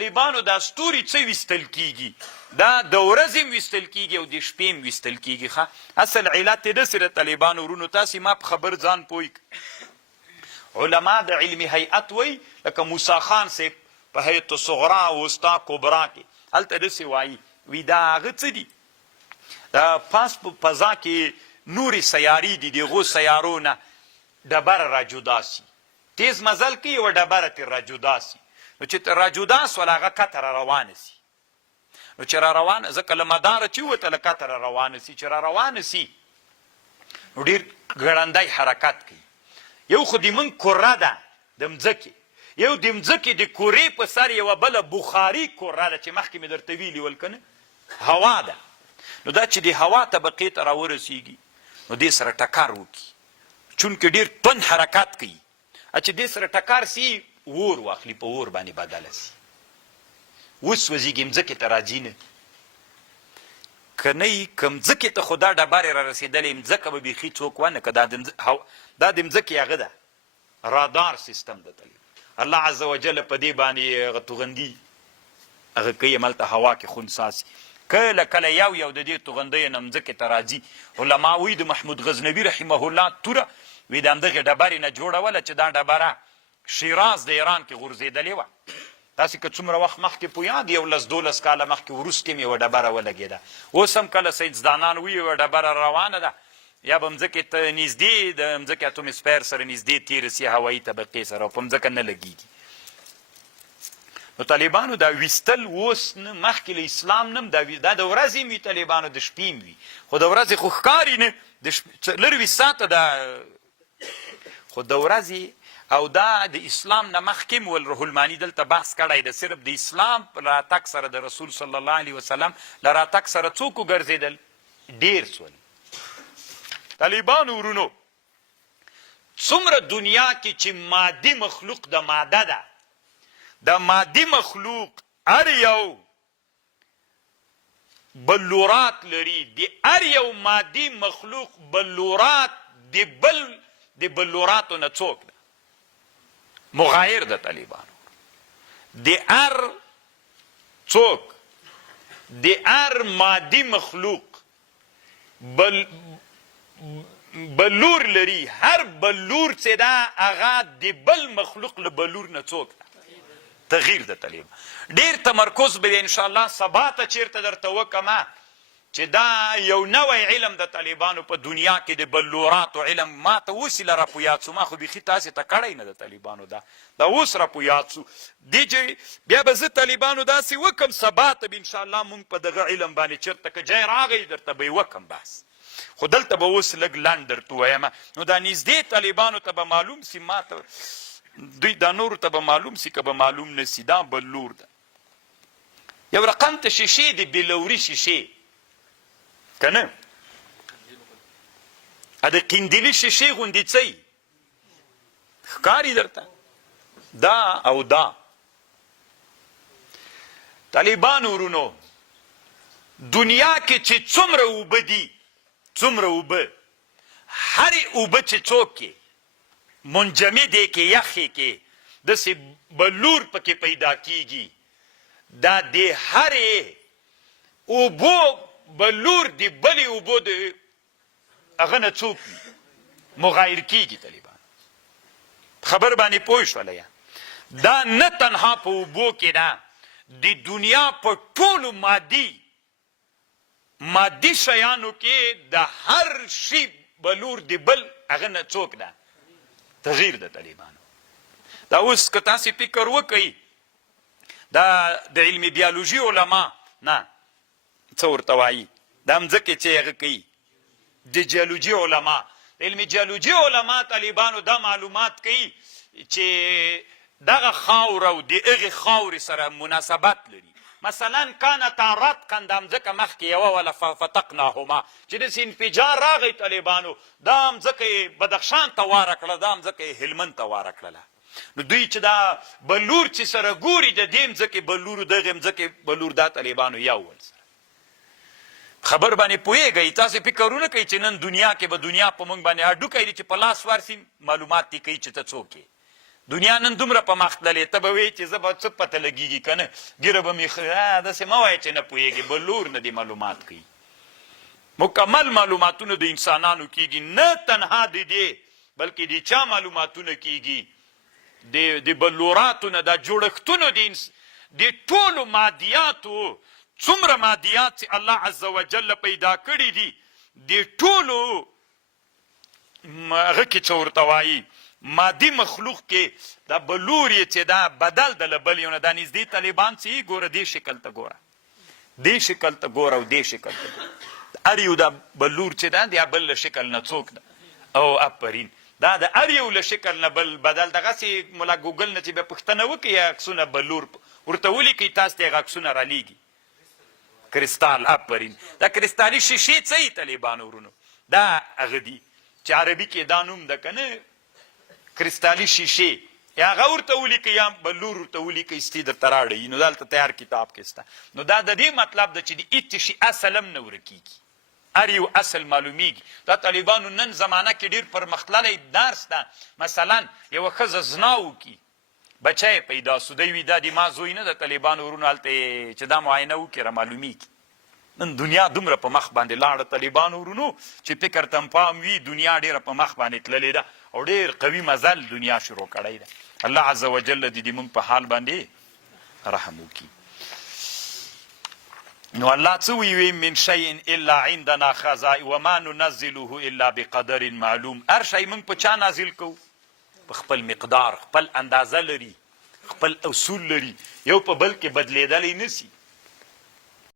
طالبانو دا ستوري څه ویستل کیږي، دا د ورځې هم ویستل کیږي او د شپې هم ویستل کیږي. ښه اصل علت یې داسې د طالبانو ورونو، تاسې ما په خبر ځان پوه علما د علمي هیئت وایي، لکه موسی خان صاحب په هیئت صغرا او وسطا کبرا کې هلته داسې وایي، وی دا هغه څه دي، د پاس په فضا کې نورې سیارې دي، د هغو سیارو نه ډبره را جدا سي، تیز مزل کوي یوه ډبره ترې را جدا سي، نو چې را جدا سول هغه قطه را روانه سي، نو چې را روانه ځکه له مداره چې ووتله قطه را روانه سي، چې را روانه سي نو ډېر ګړندی حرکت کوي. یو خو د موږ کره ده د مځکې، یو د مځکې د کورې په سر یوه بله بخاري کره ده چې مخکې مې درته ویلي ول که نه، هوا ده. نو دا چې د هوا طبقې ته راورسېږي نو دې سره ټکر وکړي، چونکې ډېر تند حرکت کوي، چې دې سره ټکر سي اور واخلي، په اور باندې بدله سي، وسوځېږي مځکې ته راځي نه، که نه یي که مځکې ته خو دا ډبرې را رسېدلې مځکه به بیخي څوک ونه که دا د مځکې هغه ده رادار سیستم ده. الله عز وجل په دې باندې هغه توغندي هغه کوي، هملته هوا کې خنثی سي، کله کله یو د دې توغندیو نه مځکې ته راځي. علما وایي د محمود غزنوي رحمه الله توره وی د همدغې ډبرې نه جوړوله چې دا ډبره شیراز د ایران کې غورځېدلې وه. تاسې که څومره وخت مخکې په یاد 11-12 کاله مخکې وروسته هم یوه ډبره ولګېده، اوس هم کله ساینسدانان وایي یوه ډبره روانه ده، یا به مځکې ته نږدې د مځکې اتموسفیر سره نږدې تېره سي هوایي طبقې سره او په مځکه نه لګېږي. نو طالبانو دا ویستل اوس نه، مخکې له اسلام نه دا د ورځې هم وي طالبانو، د شپې هم وي، خو د ورځې خو ښکاري نه، لږ وي ساعته ده، خو د ورځې او دا د اسلام نه مخکې م ول روح الماني دلته بحث کړی ده، صرف د اسلام په راتګ سره د رسول صلی الله علیه وسلم له راتګ سره څوک وګرځېدل؟ ډېر سول. طالبانو ورونو څومره دنیا کې چې مادي مخلوق د ماده ده، د مادي مخلوق هر یو بلورات لري، د هر یو مادي مخلوق بلورات د بلوراتو نه څوک ده مغایر د طالبانو، د هر څوک د هر مادي مخلوق بلور لري، هر بلور چې ده هغه د بل مخلوق له بلور نه څوک ده تغییر د طالبان. ډېر تمرکز به انشاءالله سبا ته چېرته درته وکمه چې دا یو نوی علم د طالبانو په دنیا کې د بلوراتو علم ما ته اوس یې له راپو یاد سو، ما خو بیخي تاسې ته کړی نه د طالبانو دا اوس راپو یاد سو، دې چې بیا به زه طالبانو داسې وکم سبا ته به انشاءالله مونږ په دغه علم باندې چېرته که جای راغی درته به یې وکم بحث، خو دلته به اوس لږ لنډ درته وویمه. نو دا نږدې طالبانو ته به معلوم سي، ما ته دوی دا نورو ته به معلوم سي که به معلوم نه سي، دا بلور ده. یو رقم ته شیشې د بلوري شیشې که نه، د قندیلي شیشې غوندې څه یي ښکاري درته، دا او دا. طالبانو ورونو دنیا کې چې څومره اوبه دي، څومره اوبه، هرې اوبه چې څوک کې منجمدې کې یخې کې داسې بلور پکې پیدا کیږي، دا د هرې اوبو بلور د بلې اوبو د هغه نه څوک مغایر کیږي. طالبان خبر باندې پوه شوله، دا نه تنها په اوبو کې ده، د دنیا په ټولو مادي شیانو کې د هر شي بلور د بل هغه نه څوک ده تغییر د طالبانو. دا اوس که تاسې فکر وکئ، دا د علمي بیالوژي علما نه څه ورته وایي، دا مځکې چې هغه کوي د جیولوژي علما، د علمي جیولوژي علما طالبانو دا معلومات کوي چې دغه خاوره او د هغې خاورې سره مناسبت لري. مثلا کانت رتقا دا مځکه مخکې یوه وله فتقناهما چې داسې انفجار راغی طالبانو، دا مځکه یې بدخشان ته واره کړه، دا مځکه یې هلمند ته واره کړله. نو دوی چې دا بلور چې سره ګوري د دې مځکې بلور دغې مځکې بلور دا طالبانو یو ول سره خبر باندې پوهېږئ. تاسې فکرونه کوئ چې نن دنیا کې به دنیا په موږ باندې هډوکی دی چې په لاس ورسي معلومات دې کوي چې ته څوک یې، دنیا نن دومره په مخ تللې ته به وایې چې زه به څه پته لګېږي که نه ګیره به مې داسې مه وایه چې نه پوهېږې بلور نه دې معلومات کوي مکمل معلوماتونه د انسانانو کېږي نه تنها د دې بلکې د چا معلوماتونه کېږي د بلوراتو نه دا جوړښتونو د ټولو مادیاتو څومره مادیات چې الله عز وجل پیدا کړي دي د ټولو هغه کې څه ورته وایي مادي مخلوق کې دا بلور یې چې دا بدل د له بل یو نه دا نږدې طالبان چې ګوره دې شکل ته ګوره دې شکل ته ګوره او دې شکل ته هر یو دا بلور چې دا د بل له شکل نه څوک ده او افرین دا د هر یو له شکل نه بل بدل دغسې ملا ګوګل نه چې بیا پوښتنه وکړي عکسونه بلور ورته ولیکئ تاسو ته هغه عکسونه رالیږي کریستال افرین دا کریستالي شیشې څه یي طالبانو ورونو دا هغه دي چې عربي کې دا نوم ده که نه کریستالي شیشې یا هغه ورته ولیکئ یا بلور ورته ولیکئ ستی درته راړئ نو دلته تیار کتاب کې سته نو دا د دې مطلب ده چې د هېڅ شي اصل هم نه ورکېږي هر یو اصل معلومیږي دا طالبانو نن زمانه کې ډېر پرمختللی درس ده مثلا یوه ښځه زنا وکړي بچی پیدا سو دی وي دا د ما زوی نه د طالبانو ورونو هلته چې دا معاینه وکړي را معلومیږي نن دنیا دومره په مخ باندې لاړه طالبانو ورونو چې فکر ته پام وي دنیا ډېره په مخ باندې تللې ده او ډېر قوي مزل دنیا شروع کړی ده الله عز وجل دې موږ په حال باندې رحم وکړي نو الله څه وی من شیء الا عندنا خزائن وما ننزله الا بقدر معلوم هر شی موږ په چا نازل کوو په خپل مقدار خپل اندازه لري خپل اصول لري یو په بل کې بدلیدلی نسی